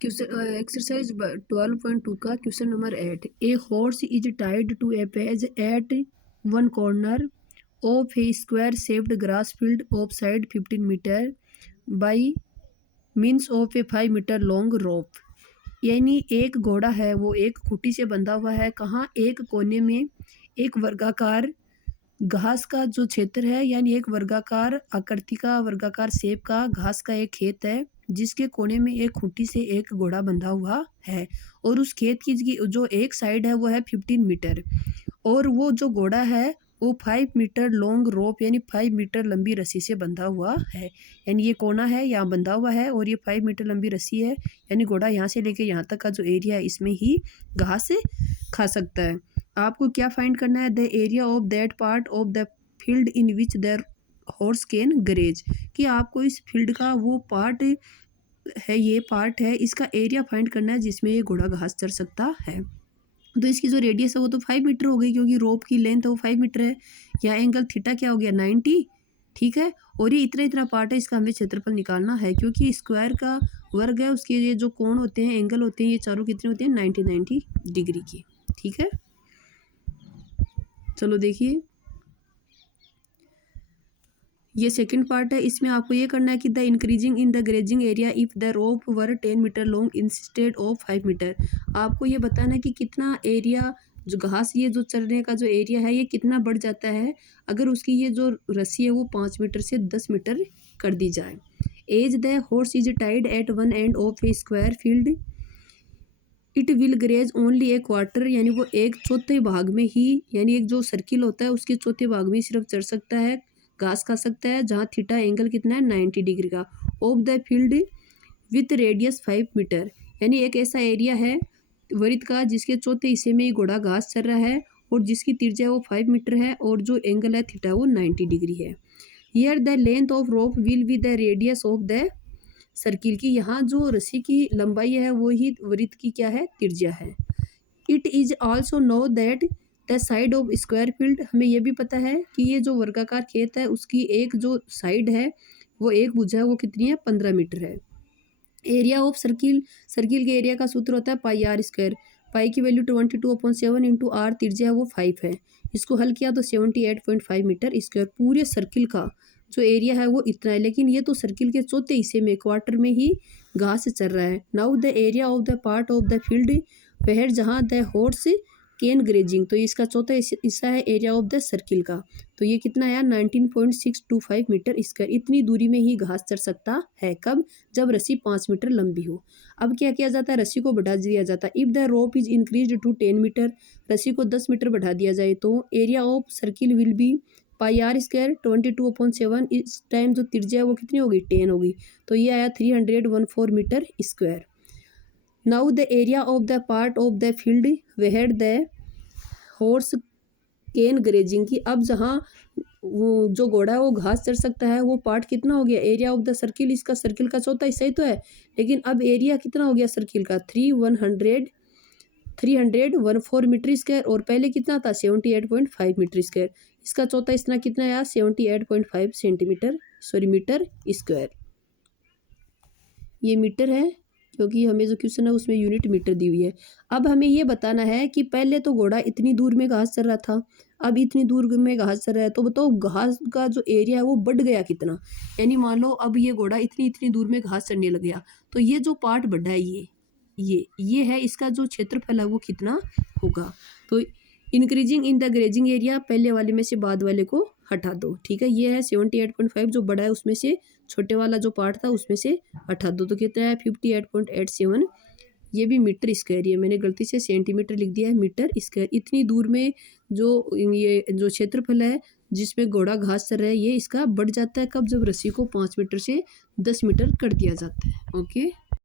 Exercise 12.2 का question number 8। A horse is tied to a peg at one corner of a square shaped grass field of side 15 metre by means of a 5 metre long rope. यानी एक घोड़ा है वो एक खूंटी से बंधा हुआ है। कहाँ? एक कोने में एक वर्गाकार घास का जो क्षेत्र है, यानी एक वर्गाकार आकृति का, वर्गाकार शेप का घास का एक खेत है जिसके कोने में एक खूंटी से एक घोड़ा बंधा हुआ है। और उस खेत की जो एक साइड है वो है 15 मीटर और वो जो घोड़ा है वो 5 मीटर लॉन्ग रोप यानी 5 मीटर लंबी रस्सी से बंधा हुआ है। यानी ये कोना है, यहाँ बंधा हुआ है और ये 5 मीटर लंबी रस्सी है। यानी घोड़ा यहाँ से लेके यहाँ तक का जो एरिया है इसमें ही घास खा सकता है। आपको क्या फाइंड करना है? The area of that part of the field in which the horse can graze. कि आपको इस फील्ड का वो पार्ट है, ये पार्ट है, इसका एरिया फाइंड करना है जिसमें ये घोड़ा घास चर सकता है। तो इसकी जो रेडियस है वो तो 5 मीटर हो गई क्योंकि रोप की लेंथ है वो 5 मीटर है। या एंगल थीटा क्या हो गया? 90। ठीक है। और ये इतना इतना पार्ट है, इसका हमें क्षेत्रफल निकालना है क्योंकि स्क्वायर का वर्ग है, उसके ये जो कोण होते हैं, एंगल होते हैं, ये चारों कितने होते हैं? 90 डिग्री की। ठीक है, चलो देखिए ये सेकंड पार्ट है। इसमें आपको ये करना है कि the increasing in the grazing area if the rope were 10 metre long instead of 5 metre. आपको ये बताना है कि कितना एरिया जो घास, ये जो चरने का जो एरिया है ये कितना बढ़ जाता है अगर उसकी ये जो रस्सी है वो 5 मीटर से 10 मीटर कर दी जाए। As the horse is tied at one end of a square field it will graze only a quarter. यानी वो एक चौथे भाग में ही, यानी एक जो सर्किल होता है उसके चौथे भाग में सिर्फ चढ़ सकता है, घास खा सकता है, जहाँ थीटा एंगल कितना है? 90 डिग्री का। Of the field with radius 5 metre. यानी एक ऐसा एरिया है वृत्त का जिसके चौथे हिस्से में घोड़ा घास चर रहा है और जिसकी त्रिज्या वो 5 मीटर है और जो एंगल है थीटा वो 90 डिग्री है। Here the length of rope will be the radius of the circle. की यहाँ जो रस्सी की लंबाई है वो ही वृत्त की क्या है? त्रिज्या है। It is also know that the side of square field. हमें यह भी पता है कि ये जो वर्गाकार खेत है उसकी एक जो साइड है वो एक भुजा है वो कितनी है? 15 मीटर है। एरिया ऑफ सर्किल, सर्किल के एरिया का सूत्र होता है पाई आर स्क्वायर। पाई की वैल्यू 22/7 इंटू आर, त्रिज्या है वो 5 है। इसको हल किया तो 78.5 मीटर स्क्वायर। पूरे सर्किल का जो एरिया है वो इतना है, लेकिन ये तो सर्किल के चौथे हिस्से में क्वार्टर में ही घास चल रहा है। Now the area of the part of the field where जहाँ द हॉर्स कैन ग्रेजिंग। तो इसका चौथा हिस्सा है एरिया ऑफ द सर्किल का। तो ये कितना है? 19.625 मीटर स्क्वायर। इतनी दूरी में ही घास चर सकता है। कब? जब रस्सी 5 मीटर लंबी हो। अब क्या किया जाता है? रस्सी को बढ़ा दिया जाता है। If the rope is increase to 10 metre, रस्सी को 10 मीटर बढ़ा दिया जाए तो area of circle will be pi r square 22/7। इस टाइम जो त्रिज्या है वो कितनी होगी? 10 होगी। तो ये आया 314 metre square. Now the area of the part of the field where the horse can grazing. की अब जहाँ वो जो घोड़ा है वो घास चर सकता है वो पार्ट कितना हो गया? Area of the circle. इसका सर्किल का चौथा हिस्सा ही तो है, लेकिन अब एरिया कितना हो गया सर्किल का? 314 मीटर स्क्वायर और पहले कितना था? 78.5 मीटर स्क्वायर। इसका चौथा हिस्सा कितना आया? 78.5 सेंटीमीटर मीटर स्क्वायर। ये मीटर है क्योंकि हमें जो क्वेश्चन है उसमें यूनिट मीटर दी हुई है। अब हमें ये बताना है कि पहले तो घोड़ा इतनी दूर में घास चर रहा था, अब इतनी दूर में घास चर रहा है, तो बताओ घास का जो एरिया है वो बढ़ गया कितना? यानी मान लो अब ये घोड़ा इतनी इतनी दूर में घास चरने लग गया तो ये जो पार्ट बढ़ा है ये है, इसका जो क्षेत्रफल है वो कितना होगा? तो increasing in the grazing area, पहले वाले में से बाद वाले को हटा दो। ठीक है, ये है 78.5 जो बड़ा है उसमें से छोटे वाला जो पार्ट था उसमें से हटा दो तो कितना है? 58.87। ये भी मीटर स्क्वायर, ये मैंने गलती से सेंटीमीटर लिख दिया है, मीटर स्क्वायर। इतनी दूर में जो ये जो क्षेत्रफल है जिसमें घोड़ा घास चर रहा है ये इसका बढ़ जाता है। कब? जब रस्सी को 5 मीटर से 10 मीटर कर दिया जाता है। ओके।